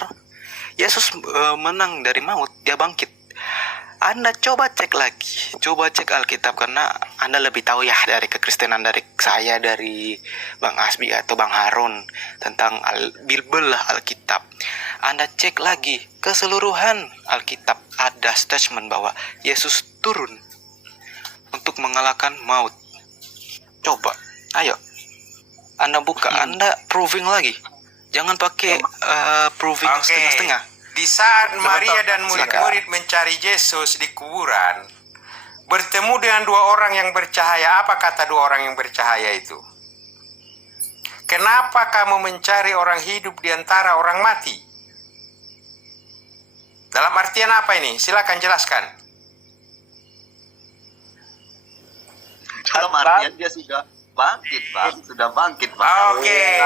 Yesus menang dari maut, dia bangkit. Anda coba cek lagi, coba cek Alkitab karena Anda lebih tahu ya dari kekristenan dari saya, dari Bang Asbi atau Bang Harun tentang Bible Alkitab. Anda cek lagi keseluruhan Alkitab ada statement bahwa Yesus turun untuk mengalahkan maut. Coba, ayo, Anda buka, Anda proving lagi. Jangan pakai proving setengah-setengah. Di saat Maria dan murid-murid mencari Yesus di kuburan, bertemu dengan dua orang yang bercahaya. Apa kata dua orang yang bercahaya itu? Kenapa kamu mencari orang hidup di antara orang mati? Dalam artian apa ini? Silakan jelaskan. Dalam artian dia sudah bangkit Bang, sudah bangkit Bang. Oke.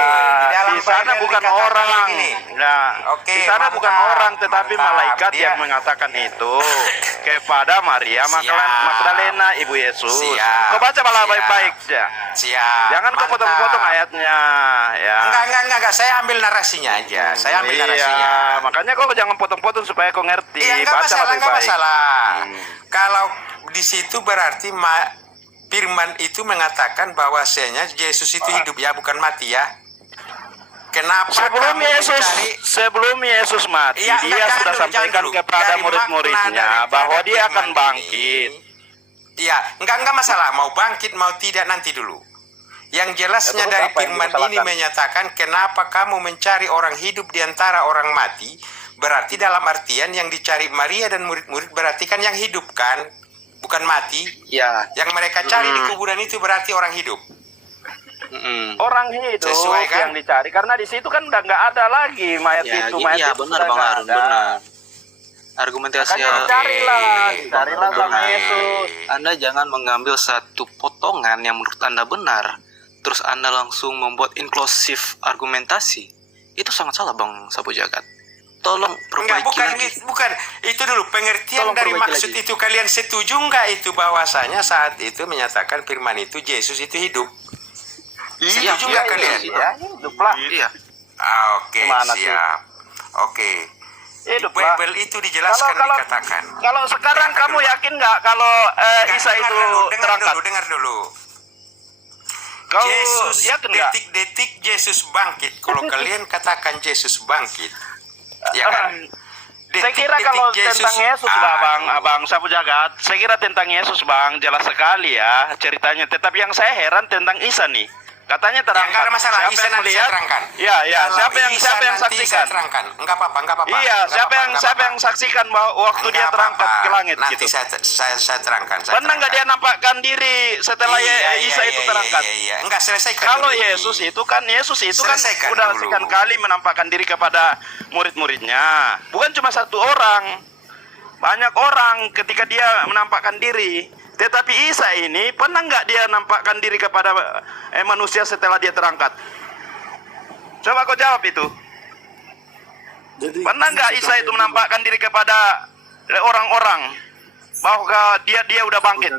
Di sana bukan orang. Nah, di sana bukan orang, tetapi malaikat yang mengatakan itu kepada Maria Magdalena, ibu Yesus. Kau baca malah baik-baik ya. Siap. Jangan kau potong-potong ayatnya, ya. Enggak. Saya ambil narasinya aja. Saya ambil narasinya. Makanya kau jangan potong-potong supaya kau ngerti. Enggak Baca masalah, enggak baik-baik. masalah. Kalau di situ berarti Firman itu mengatakan bahwasanya Yesus itu hidup ya, bukan mati ya. Kenapa sebelum Yesus mati, dia sudah sampaikan kepada murid-muridnya bahwa dia akan bangkit. Iya, enggak masalah mau bangkit mau tidak nanti dulu. Yang jelasnya dari firman ini menyatakan kenapa kamu mencari orang hidup di antara orang mati, berarti dalam artian yang dicari Maria dan murid-murid berarti kan yang hidup kan, bukan mati. Ya. Yang mereka cari di kuburan itu berarti orang hidup. Orang hidup sesuai kan? Yang dicari karena di situ kan udah nggak ada lagi mayat itu. Mayat itu benar Bang Harun, benar. Argumentasi carilah sama Yesus. Anda jangan mengambil satu potongan yang menurut Anda benar, terus Anda langsung membuat inklusif argumentasi. Itu sangat salah Bang Sapu Jagat. Tolong perbaiki lagi. Bukan. Itu dulu pengertian dari maksud lagi. Itu kalian setuju nggak itu bahwasanya saat itu menyatakan firman itu Yesus itu hidup? Setuju nggak kalian? Iya, hiduplah. Iya. Oke, siap. Oke. Bible itu dijelaskan dikatakan. Kalau sekarang kamu yakin nggak kalau Isa itu terangkat? Dengar dulu. Kau Yesus yakin nggak? detik-detik Yesus bangkit. Kalau kalian katakan Yesus bangkit, ya kan? Saya kira kalau tentang Yesus, Abang Sapu Jagat, saya kira tentang Yesus, Bang, jelas sekali ya ceritanya. Tetapi yang saya heran tentang Isa nih. Katanya terangkat. Enggak ada masalah, Siapa Isa yang nanti saya melihat? terangkan. Iya, iya. Siapa yang Isa nanti saksikan? saya terangkan. Enggak apa-apa. Iya, siapa yang saksikan bahwa waktu dia terangkat ke langit Nanti gitu. saya terangkan. Pernah nggak dia nampakkan diri setelah Isa itu terangkat? Iya. Enggak, selesaikan Kalau dulu. Yesus itu kan Selesaikan udah dulu. sekian kali menampakkan diri kepada murid-muridnya. Bukan cuma satu orang. Banyak orang ketika dia menampakkan diri. Tetapi Isa ini pernah nggak dia nampakkan diri kepada manusia setelah dia terangkat? Coba kau jawab itu. Jadi, Pernah nggak Isa itu menampakkan diri kepada orang-orang bahwa dia udah bangkit?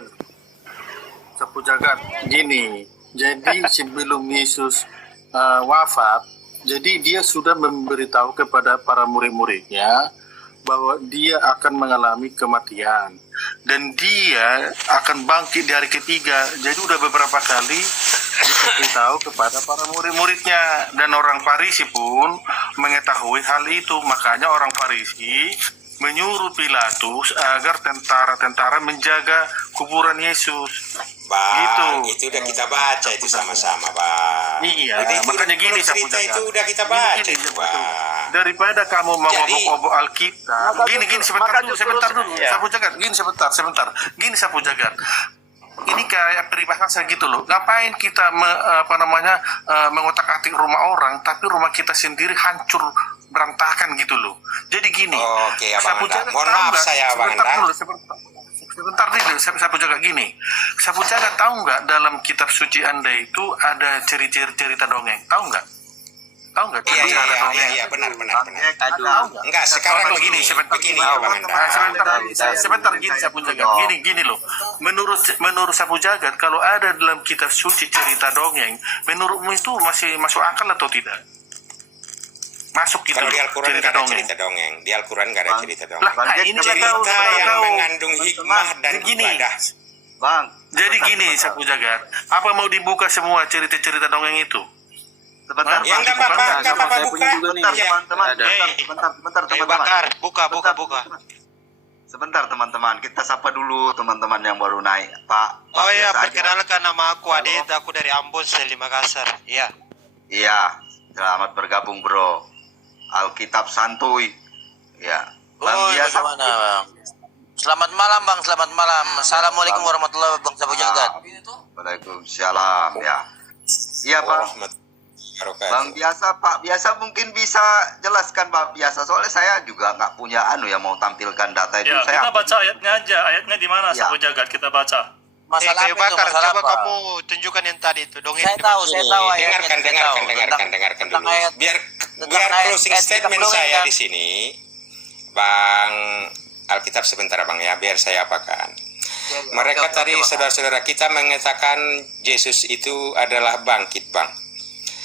Sapu Jagat, gini. Jadi sebelum Yesus wafat, jadi dia sudah memberitahu kepada para murid-muridnya bahwa dia akan mengalami kematian dan dia akan bangkit di hari ketiga. Jadi udah beberapa kali diberitahu kepada para murid-muridnya, dan orang Farisi pun mengetahui hal itu. Makanya orang Farisi menyuruh Pilatus agar tentara-tentara menjaga kuburan Yesus. Bang, itu udah kita baca itu sama-sama, Bang. Iya, Jadi makanya gini Sapu cerita Jagat. itu udah kita baca Gini, itu, Bang. Daripada kamu mau Jadi- ngobok-ngobok Alkitab, gini sebentar dulu, Ya. Sapu Jagat, gini sebentar, gini Sapu Jagat. Ini kayak peribahasa gitu loh. Ngapain kita mengotak-atik rumah orang, tapi rumah kita sendiri hancur berantakan gitu loh. Jadi gini, Oke, Abang Sapu Anda. Jagat Mohon tahu maaf nggak? saya, Abang Sebentar Anda. dulu, sebentar dulu, Sapu Jagat gini. Sapu Jagat tahu nggak dalam kitab suci Anda itu ada cerita dongeng? Tahu nggak? Tahu nggak? Iya, benar. Enggak, sekarang begini, Abang Anda. Sebentar gini Sapu Jagat. Gini loh. Menurut Sapu Jagat, kalau ada dalam kitab suci cerita dongeng, menurutmu itu masih masuk akal atau tidak? Masuk gitu Kalau loh, di Al-Quran cerita nggak ada dongeng. cerita dongeng. Di Al-Quran nggak ada cerita dongeng. Lah, ini cerita tahu. yang mengandung hikmah dan Gini. ibadah. Bang. Jadi gini Sapu Jagat, apa mau dibuka semua cerita-cerita dongeng itu? Sebentar, Ya nggak apa-apa, buka. Ya. Sebentar, teman-teman. Buka. Sebentar, teman-teman. Kita sapa dulu teman-teman yang baru naik. Pak. Oh iya, biasa aja. perkenalkan nama aku Adit, aku dari Ambon, Seli Makassar. Iya. Iya, selamat bergabung, Bro. Alkitab santuy. Ya. Bang biasa. Bagaimana, Bang? Selamat malam, Bang. Selamat malam. Assalamualaikum warahmatullahi wabarakatuh, Bang Sapu Jagat. Waalaikumsalam, ya. Iya, Bang. Bang biasa, Pak biasa mungkin bisa jelaskan Pak biasa, soalnya saya juga nggak punya ya mau tampilkan data itu. Ya, Saya kita baca ayatnya aja. Ayatnya di mana, Ya. Sapu Jagat? Kita baca. Masalah Kayu bakar, masalah coba apa? kamu tunjukkan yang tadi itu dongeng. Saya tahu ayatnya. Dengarkan dulu. Biar closing statement saya di sini, Bang Alkitab sebentar, Bang ya, biar saya apakan. Mereka tadi saudara-saudara kita mengatakan Yesus itu adalah bangkit, Bang.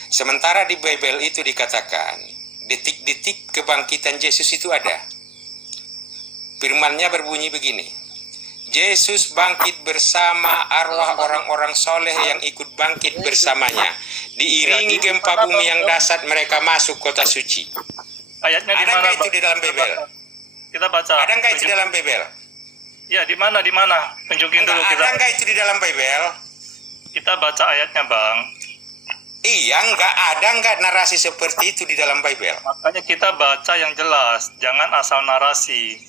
Sementara di Bible itu dikatakan detik-detik kebangkitan Yesus itu ada. Firman-Nya berbunyi begini. Yesus bangkit bersama arwah orang-orang soleh yang ikut bangkit bersamanya. Diiringi gempa bumi yang dahsyat mereka masuk kota suci. Ayatnya di Ada mana, nggak itu Bang? di dalam Bible? Kita baca. Ada nggak itu di dalam Bible? Ya, di mana? Tunjukin dulu kita. Ada nggak itu di dalam Bible? Kita baca ayatnya, Bang. Iya, ada nggak narasi seperti itu di dalam Bible? Makanya kita baca yang jelas, jangan asal narasi.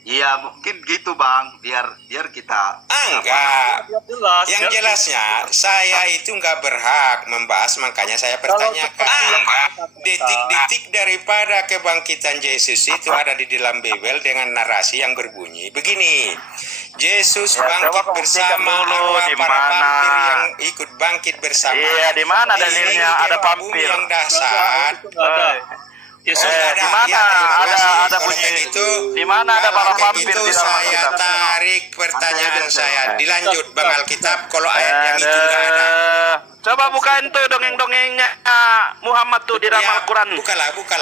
Iya mungkin gitu Bang, biar kita. Enggak. Jelas. Yang jelasnya saya itu nggak berhak membahas, makanya saya pertanyakan. Detik-detik daripada kebangkitan Yesus itu ada di dalam Bible dengan narasi yang berbunyi begini. Yesus bangkit bersama arwah para vampir yang ikut bangkit bersama. Iya, di mana dalilnya ada vampir? Yang dahsyat. Di mana ada bunyi itu? Di mana ada para vampir Itu di dalam saya Alkitab? tarik pertanyaan saya. Dilanjut Bang Alkitab kalau ayat yang itu nggak ada. Coba bukain tuh dongeng-dongengnya Muhammad tuh di dalam Al-Quran. Bukalah.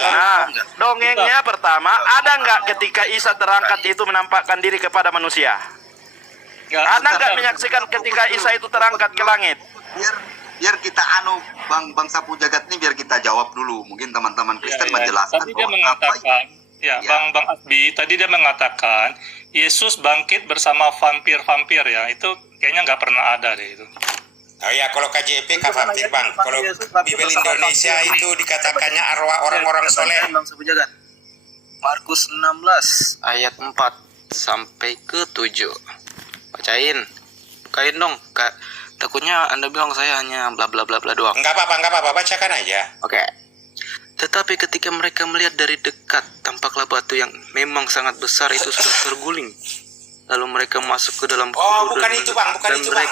Nah, dongengnya pertama, ada nggak ketika Isa terangkat itu menampakkan diri kepada manusia? Ada nggak menyaksikan ketika Isa itu terangkat ke langit? biar kita Bang Sapu Jagat ini biar kita jawab dulu. Mungkin teman-teman Kristen menjelaskan Tadi dia bahwa mengatakan, Bang Asbi, tadi dia mengatakan Yesus bangkit bersama vampir-vampir ya. Itu kayaknya nggak pernah ada deh itu. Oh ya, kalau KJP vampir Bang. Kalau Bibel Indonesia itu dikatakannya arwah orang-orang soleh. Bang Sapu Jagat. Markus 16 ayat 4 sampai ke 7. Bukain dong, Kak. Takutnya Anda bilang saya hanya bla bla bla bla doang. Enggak apa-apa, bacakan aja. Oke. Tetapi ketika mereka melihat dari dekat, tampaklah batu yang memang sangat besar itu sudah terguling. Lalu mereka masuk ke dalam kubur bukan itu Bang, bukan itu Bang.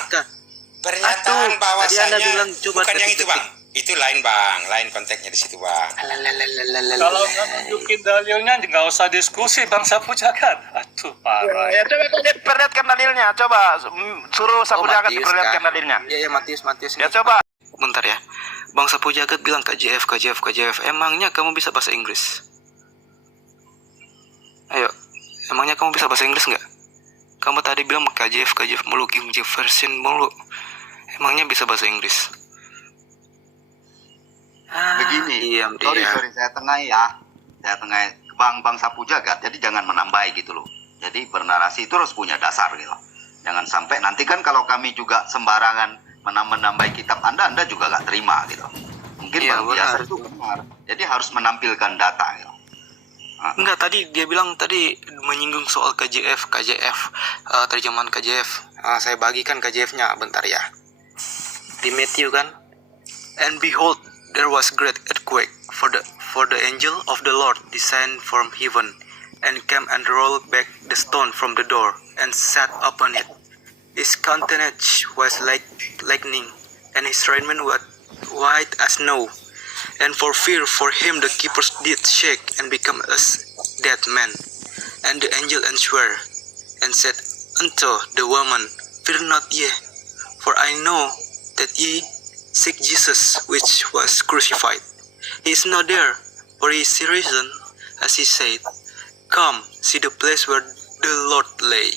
Pernyataan bahwasanya bukan yang itu Bang. Itu lain Bang, lain konteksnya di situ Bang. Kalau nggak nunjukin dalilnya nggak usah diskusi Bang Sapu Jagat. Aduh parah. Ya coba perlihatkan dalilnya, coba suruh Sapu Jagat perlihatkan dalilnya. Iya Matius. Ya coba. Bentar ya. Bang Sapu Jagat bilang KJF. Emangnya kamu bisa bahasa Inggris? Ayo, emangnya kamu bisa bahasa Inggris nggak? Kamu tadi bilang KJF mulu, King James Version mulu. Emangnya bisa bahasa Inggris? Begini, sorry, saya tengahi Bang Sapu Jagat, jadi jangan menambahi gitu loh. Jadi bernarasi itu harus punya dasar gitu. Jangan sampai nanti kan kalau kami juga sembarangan menambahi kitab Anda juga gak terima gitu. Mungkin Bang biasa itu benar. Jadi harus menampilkan data gitu. Enggak, tadi dia bilang tadi menyinggung soal KJF, terjemahan KJF. Saya bagikan KJF-nya, bentar ya. Di Matthew kan, and behold, there was great earthquake, for the angel of the Lord descended from heaven, and came and rolled back the stone from the door, and sat upon it. His countenance was like lightning, and his raiment was white as snow. And for fear for him the keepers did shake, and become as dead men. And the angel answered, and said unto the woman, Fear not ye, for I know that ye seek Jesus, which was crucified. He is not there, for he is risen, as he said. Come, see the place where the Lord lay.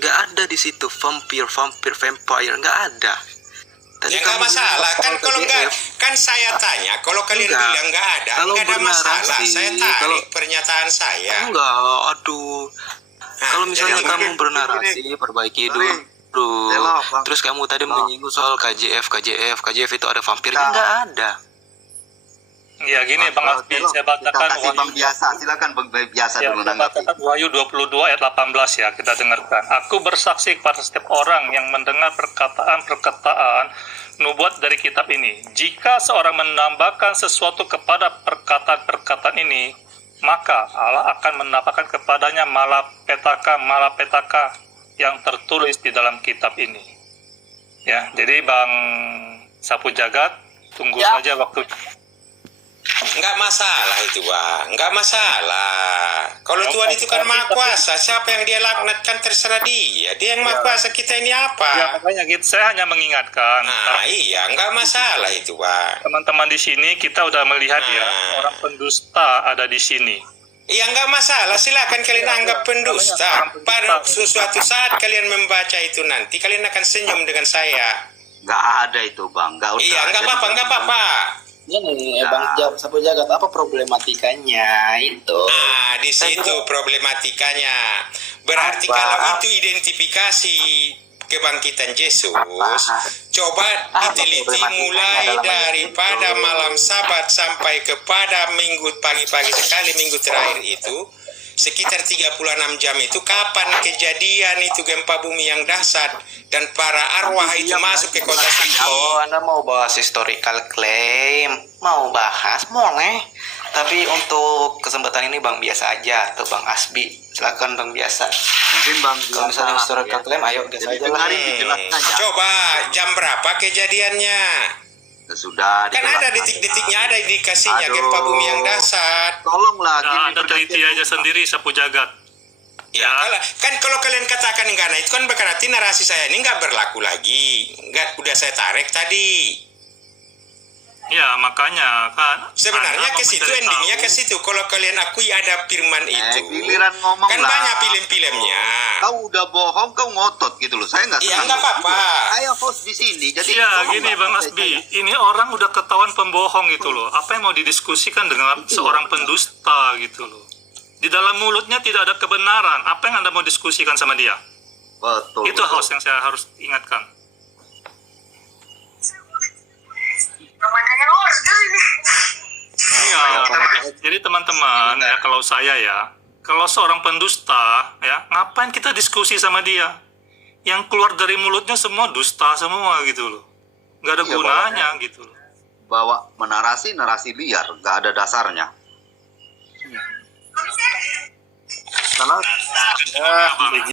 Gak ada di situ vampire, gak ada. Ya nggak masalah, kan kalau nggak, kan saya tanya, kalau kalian bilang nggak ada masalah, saya tarik pernyataan saya. Enggak, aduh. Kalau misalnya kamu bernarasi, perbaiki dulu. Terus kamu tadi menyinggung soal KJF itu ada vampirnya, nggak ada. Ya gini Bang Asbi, saya bacakan Bang biasa, silakan Bang biasa dulu nanggapi. Wahyu 22 ayat 18 ya, kita dengarkan. Aku bersaksi kepada setiap orang yang mendengar perkataan nubuat dari kitab ini. Jika seorang menambahkan sesuatu kepada perkataan ini, maka Allah akan menambahkan kepadanya malapetaka yang tertulis di dalam kitab ini. Ya, jadi Bang Sapu Jagat, tunggu saja waktu. Nggak masalah itu Bang, nggak masalah. Kalau Tuhan itu kan maha kuasa, siapa yang dia laknatkan terserah dia. Dia yang maha kuasa, kita ini apa? Ya makanya gitu, saya hanya mengingatkan. Nah iya, nggak masalah itu Bang. Teman-teman di sini kita udah melihat ya, orang pendusta ada di sini. Iya nggak masalah, silakan kalian anggap pendusta. Pada suatu saat kalian membaca itu nanti, kalian akan senyum dengan saya. Nggak ada itu Bang, nggak usah. Iya nggak apa-apa. Ini Bang Sapu Jagat, apa problematikanya itu? Nah, di situ problematikanya. Berarti kalau itu identifikasi kebangkitan Yesus, coba diteliti mulai daripada malam Sabat sampai kepada minggu pagi-pagi sekali minggu terakhir itu, sekitar 36 jam itu kapan kejadian itu gempa bumi yang dahsyat dan para arwah itu masuk ke kota suci. Oh, Anda mau bahas historical claim? Mau bahas? Boleh. Tapi untuk kesempatan ini Bang biasa aja atau Bang Asbi. Silakan Bang biasa. Mungkin Bang kalau misalnya historical claim, ayo gas aja lah. Coba jam berapa kejadiannya? Sudah kan ada detik-detiknya, ada indikasinya gempa bumi yang dahsyat. Tolonglah Anda teliti aja sendiri Sapu Jagat. Ya, kalau kalian katakan enggak, nah itu kan berarti narasi saya ini nggak berlaku lagi. Udah saya tarik tadi. Ya, makanya kan sebenarnya Anda ke situ mencari endingnya tahu. ke situ. Kalau kalian akui ada firman itu, giliran ngomong kan lah. banyak film-filmnya. Kau udah bohong, kau ngotot gitu loh. Saya nggak Iya, senang. nggak apa-apa. Saya host di sini, jadi Ya, tolong gini lah, Bang Asbi, ini orang udah ketahuan pembohong gitu loh. Apa yang mau didiskusikan dengan seorang pendusta gitu loh. Di dalam mulutnya tidak ada kebenaran. Apa yang Anda mau diskusikan sama dia? Betul. Itu host yang saya harus ingatkan. Iya, jadi teman-teman ya, kalau saya ya, kalau seorang pendusta ya, ngapain kita diskusi sama dia? Yang keluar dari mulutnya semua dusta semua gitu loh, nggak ada Iya, gunanya gitu loh. bawa narasi liar, nggak ada dasarnya. Karena